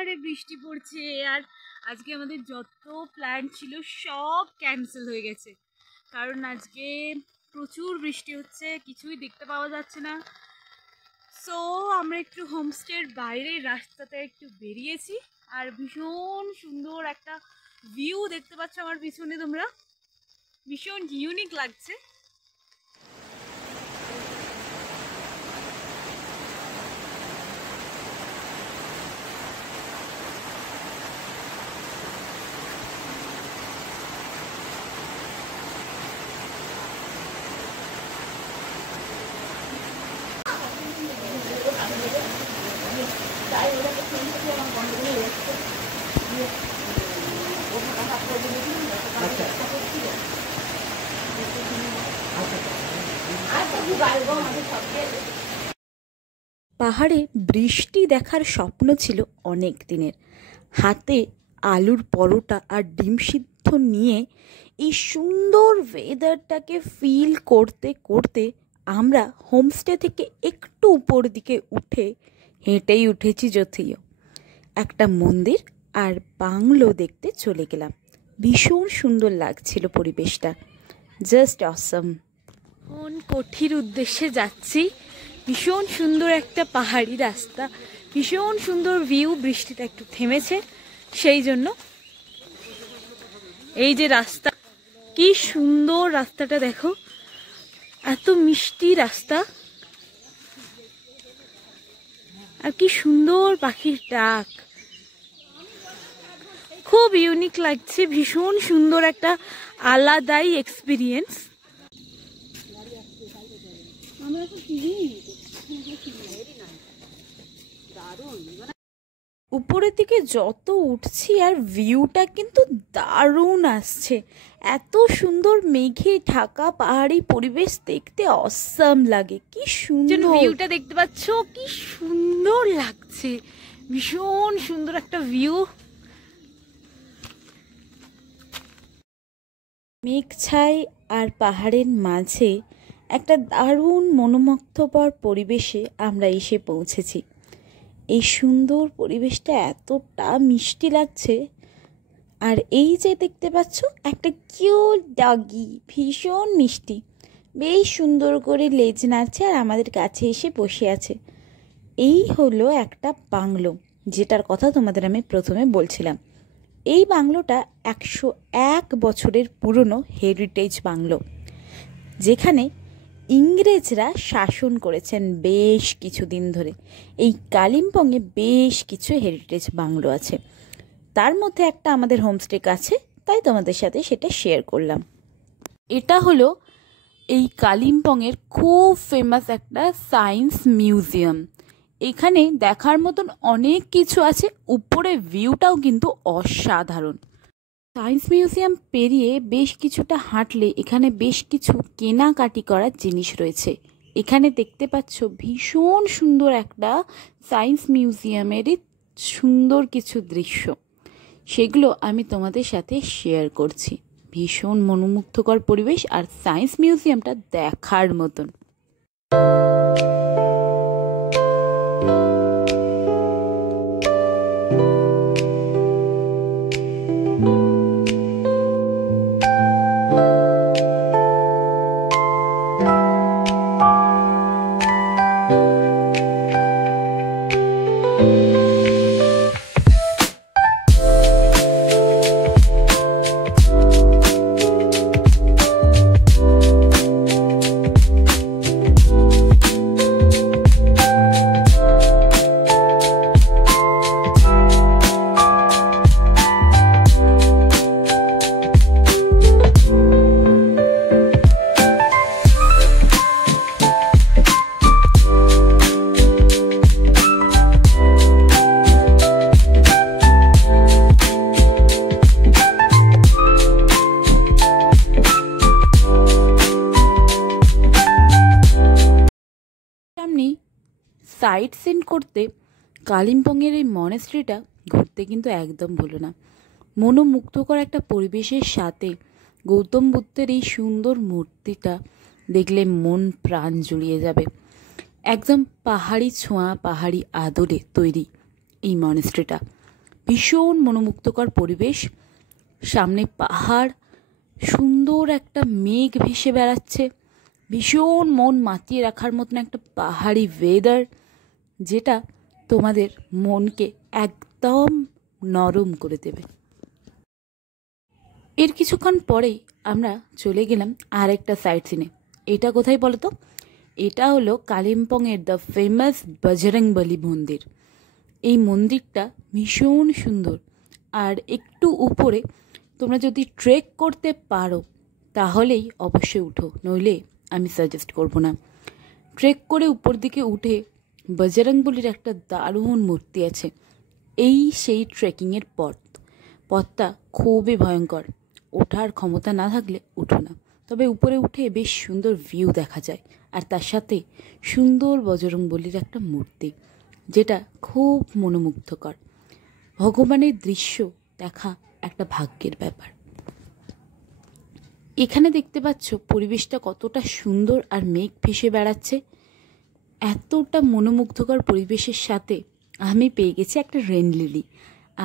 হারে বৃষ্টি পড়ছে আর আজকে আমাদের যত প্ল্যান ছিল সব ক্যান্সেল হয়ে গেছে, কারণ আজকে প্রচুর বৃষ্টি হচ্ছে, কিছুই দেখতে পাওয়া যাচ্ছে না। সো আমরা একটু হোমস্টের বাইরে রাস্তাতে একটু বেরিয়েছি আর ভীষণ সুন্দর একটা ভিউ দেখতে পাচ্ছ আমার পিছনে তোমরা, ভীষণ ইউনিক লাগছে। পাহাড়ে বৃষ্টি দেখার স্বপ্ন ছিল অনেক দিনের। হাতে আলুর পরোটা আর ডিম সিদ্ধ নিয়ে এই সুন্দর ওয়েদারটাকে ফিল করতে করতে আমরা হোমস্টে থেকে একটু উপর দিকে উঠে হেঁটেই উঠেছি যথেয় একটা মন্দির আর বাংলো দেখতে চলে গেলাম। ভীষণ সুন্দর লাগছিল পরিবেশটা, জাস্ট অসম। কোন কোঠির উদ্দেশ্যে যাচ্ছি, ভীষণ সুন্দর একটা পাহাড়ি রাস্তা, ভীষণ সুন্দর ভিউ, বৃষ্টিটা একটু থেমেছে সেই জন্য। এই যে রাস্তা, কি সুন্দর রাস্তাটা দেখো, এত মিষ্টি রাস্তা আর কি সুন্দর পাখির ডাক, খুব ইউনিক লাগছে, ভীষণ সুন্দর একটা আলাদাই এক্সপিরিয়েন্স। উপরের দিকে যত উঠছি আর ভিউটা কিন্তু দারুণ আসছে, এত সুন্দর মেঘে ঢাকা পাহাড়ি পরিবেশ দেখতে অসাম লাগে। কি সুন্দর ভিউটা দেখতে পাচ্ছ, কি সুন্দর লাগছে, ভীষণ সুন্দর একটা ভিউ। মেঘ ছাই আর পাহাড়ের মাঝে একটা দারুণ মনোমুগ্ধকর পরিবেশে আমরা এসে পৌঁছেছি। এই সুন্দর পরিবেশটা এতটা মিষ্টি লাগছে। আর এই যে দেখতে পাচ্ছ একটা কিউট ডগি, ভীষণ মিষ্টি, বেশ সুন্দর করে লেজ নাড়ছে আর আমাদের কাছে এসে বসে আছে। এই হলো একটা বাংলো, যেটার কথা তোমাদের আমি প্রথমে বলছিলাম। এই বাংলোটা 101 বছরের পুরনো হেরিটেজ বাংলো, যেখানে ইংরেজরা শাসন করেছেন বেশ কিছুদিন ধরে। এই কালিম্পংয়ে বেশ কিছু হেরিটেজ বাংলো আছে, তার মধ্যে একটা আমাদের হোমস্টে আছে, তাই তোমাদের সাথে সেটা শেয়ার করলাম। এটা হলো এই কালিম্পংয়ের খুব ফেমাস একটা সায়েন্স মিউজিয়াম। এখানে দেখার মতন অনেক কিছু আছে, উপরে ভিউটাও কিন্তু অসাধারণ। সায়েন্স মিউজিয়াম পেরিয়ে বেশ কিছুটা হাঁটলে এখানে বেশ কিছু কেনাকাটি করার জিনিস রয়েছে। এখানে দেখতে পাচ্ছ ভীষণ সুন্দর একটা সায়েন্স মিউজিয়ামেরই সুন্দর কিছু দৃশ্য, সেগুলো আমি তোমাদের সাথে শেয়ার করছি। ভীষণ মনোমুগ্ধকর পরিবেশ আর সায়েন্স মিউজিয়ামটা দেখার মতন। সাইট সিন করতে কালিম্পংয়ের এই মনেস্ট্রিটা ঘুরতে কিন্তু একদম ভুলো না। মনোমুগ্ধকর একটা পরিবেশের সাথে গৌতম বুদ্ধের এই সুন্দর মূর্তিটা দেখলে মন প্রাণ জুড়িয়ে যাবে। একদম পাহাড়ি ছোঁয়া, পাহাড়ি আদরে তৈরি এই মনেস্ট্রিটা। ভীষণ মনোমুগ্ধকর পরিবেশ। সামনে পাহাড়, সুন্দর একটা মেঘ ভেসে বেড়াচ্ছে, ভীষণ মন মাতিয়ে রাখার মতন একটা পাহাড়ি ওয়েদার, যেটা তোমাদের মনকে একদম নরম করে দেবে। এর কিছুক্ষণ পরেই আমরা চলে গেলাম আর একটা সাইট সিনে। এটা কোথায় বলো তো? এটা হলো কালিম্পংয়ের দ্য ফেমাস বজরংবলী মন্দির। এই মন্দিরটা ভীষণ সুন্দর, আর একটু উপরে তোমরা যদি ট্রেক করতে পারো তাহলেই অবশ্যই উঠো, নইলে আমি সাজেস্ট করব না। ট্রেক করে উপর দিকে উঠে বজরংবলীর একটা দারুণ মূর্তি আছে। এই সেই ট্রেকিংয়ের পথটা খুবই ভয়ঙ্কর, ওঠার ক্ষমতা না থাকলে উঠো না। তবে উপরে উঠে বেশ সুন্দর ভিউ দেখা যায়, আর তার সাথে সুন্দর বজরংবলীর একটা মূর্তি, যেটা খুব মনোমুগ্ধকর। ভগবানের দৃশ্য দেখা একটা ভাগ্যের ব্যাপার। এখানে দেখতে পাচ্ছ পরিবেশটা কতটা সুন্দর, আর মেঘ ভেসে বেড়াচ্ছে। এতটা মনোমুগ্ধকর পরিবেশের সাথে আমি পেয়ে গেছি একটা রেন লিলি,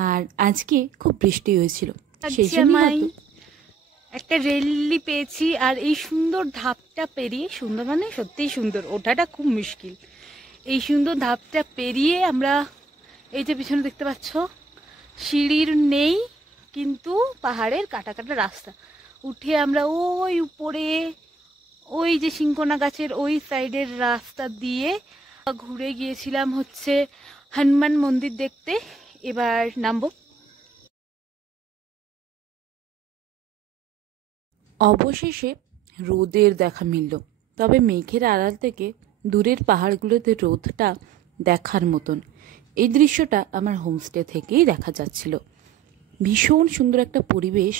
আর আজকে খুব বৃষ্টি হয়েছিল, সেই জন্যই একটা রেলি পেয়েছি। আর এই সুন্দর ধাপটা পেরিয়ে, সুন্দর মানে সত্যিই সুন্দর, ওঠাটা খুব মুশকিল। এই সুন্দর ধাপটা পেরিয়ে আমরা এই যে পিছনে দেখতে পাচ্ছ, সিঁড়ির নেই কিন্তু পাহাড়ের কাটা কাটা রাস্তা উঠে আমরা ওই উপরে ওই যে সিংকোনা গাছের ওই সাইডের রাস্তা দিয়ে ঘুরে গিয়েছিলাম হচ্ছে হনুমান মন্দির দেখতে। এবার নামবো। অবশেষে রোদের দেখা মিলল, তবে মেঘের আড়াল থেকে দূরের পাহাড়গুলোতে রোদটা দেখার মতন। এই দৃশ্যটা আমার হোমস্টে থেকেই দেখা যাচ্ছিল। ভীষণ সুন্দর একটা পরিবেশ,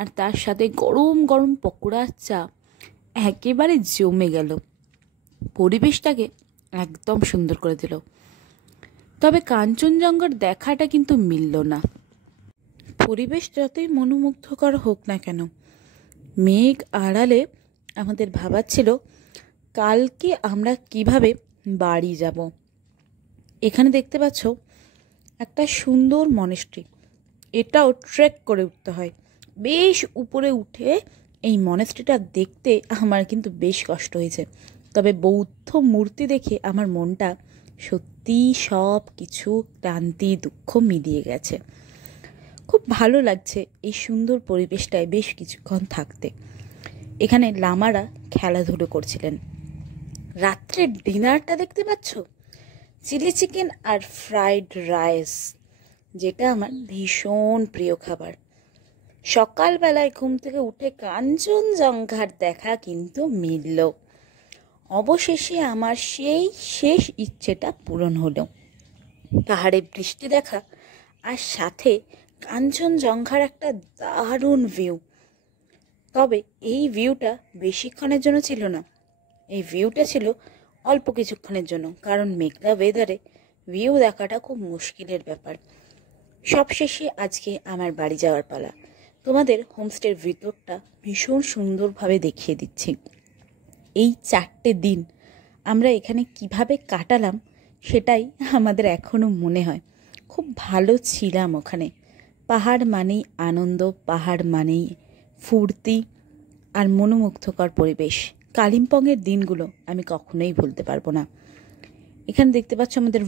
আর তার সাথে গরম গরম পকোড়া, চা, একেবারে জমে গেল, পরিবেশটাকে একদম সুন্দর করে দিল। তবে কাঞ্চনজঙ্ঘার দেখাটা কিন্তু মিলল না। পরিবেশ যতই মনোমুগ্ধকর হোক না কেন, মেঘ আড়ালে আমাদের ভাবাচ্ছিল কালকে আমরা কিভাবে বাড়ি যাব। এখানে দেখতে পাচ্ছ একটা সুন্দর মনেস্ট্রি, এটাও ট্রেক করে উঠতে হয়। বেশ উপরে উঠে এই মনেস্ট্রিটা দেখতে আমার কিন্তু বেশ কষ্ট হয়েছে, তবে বৌদ্ধ মূর্তি দেখে আমার মনটা সত্যি সব কিছু ক্লান্তি দুঃখ মিলিয়ে গেছে। খুব ভালো লাগছে এই সুন্দর পরিবেশটায় বেশ কিছুক্ষণ থাকতে। এখানে লামারা খেলাধুলো করছিলেন। রাত্রের ডিনারটা দেখতে পাচ্ছ, চিলি চিকেন আর ফ্রাইড রাইস, যেটা আমার ভীষণ প্রিয় খাবার। সকালবেলায় ঘুম থেকে উঠে কাঞ্চনজঙ্ঘার দেখা কিন্তু মিলল। অবশেষে আমার সেই শেষ ইচ্ছেটা পূরণ হলো, পাহাড়ে বৃষ্টি দেখা, আর সাথে কাঞ্চনজঙ্ঘার একটা দারুণ ভিউ। তবে এই ভিউটা বেশিক্ষণের জন্য ছিল না, এই ভিউটা ছিল অল্প কিছুক্ষণের জন্য, কারণ মেঘলা ওয়েদারে ভিউ দেখাটা খুব মুশকিলের ব্যাপার। সবশেষে আজকে আমার বাড়ি যাওয়ার পালা। তোমাদের হোমস্টের ভিতরটা ভীষণ সুন্দরভাবে দেখিয়ে দিচ্ছি। এই 4টে দিন আমরা এখানে কিভাবে কাটালাম সেটাই আমাদের এখনও মনে হয়। খুব ভালো ছিলাম ওখানে। পাহাড় মানেই আনন্দ, পাহাড় মানেই ফুর্তি আর মনোমুগ্ধকর পরিবেশ। কালিম্পংয়ের দিনগুলো আমি কখনোই ভুলতে পারবো না। এখানে দেখতে পাচ্ছ আমাদের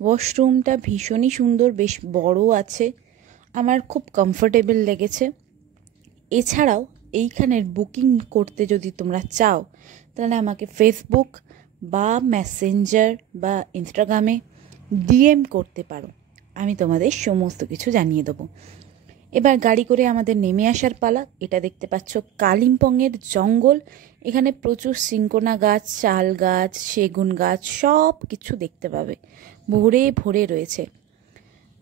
ওয়াশরুমটা ভীষণই সুন্দর, বেশ বড় আছে, আমার খুব কমফোর্টেবল লেগেছে। এছাড়াও এইখানের বুকিং করতে যদি তোমরা চাও তাহলে আমাকে ফেসবুক বা মেসেঞ্জার বা ইনস্টাগ্রামে ডিএম করতে পারো, আমি তোমাদের সমস্ত কিছু জানিয়ে দেবো। এবার গাড়ি করে আমাদের নেমে আসার পালা। এটা দেখতে পাচ্ছ কালিম্পংয়ের জঙ্গল, এখানে প্রচুর সিংকোনা গাছ, শাল গাছ, সেগুন গাছ সব কিছু দেখতে পাবে, ভরে ভরে রয়েছে।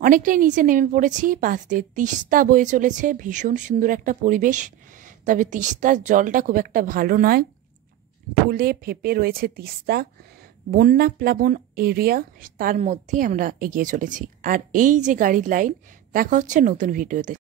অনেকটাই নিচে নেমে পড়েছি, পাশ দিয়ে তিস্তা বয়ে চলেছে, ভীষণ সুন্দর একটা পরিবেশ। তবে তিস্তার জলটা খুব একটা ভালো নয়, ফুলে ফেপে রয়েছে তিস্তা, বন্যা প্লাবন এরিয়া, তার মধ্যেই আমরা এগিয়ে চলেছি। আর এই যে গাড়ির লাইন দেখা হচ্ছে নতুন ভিডিওতে।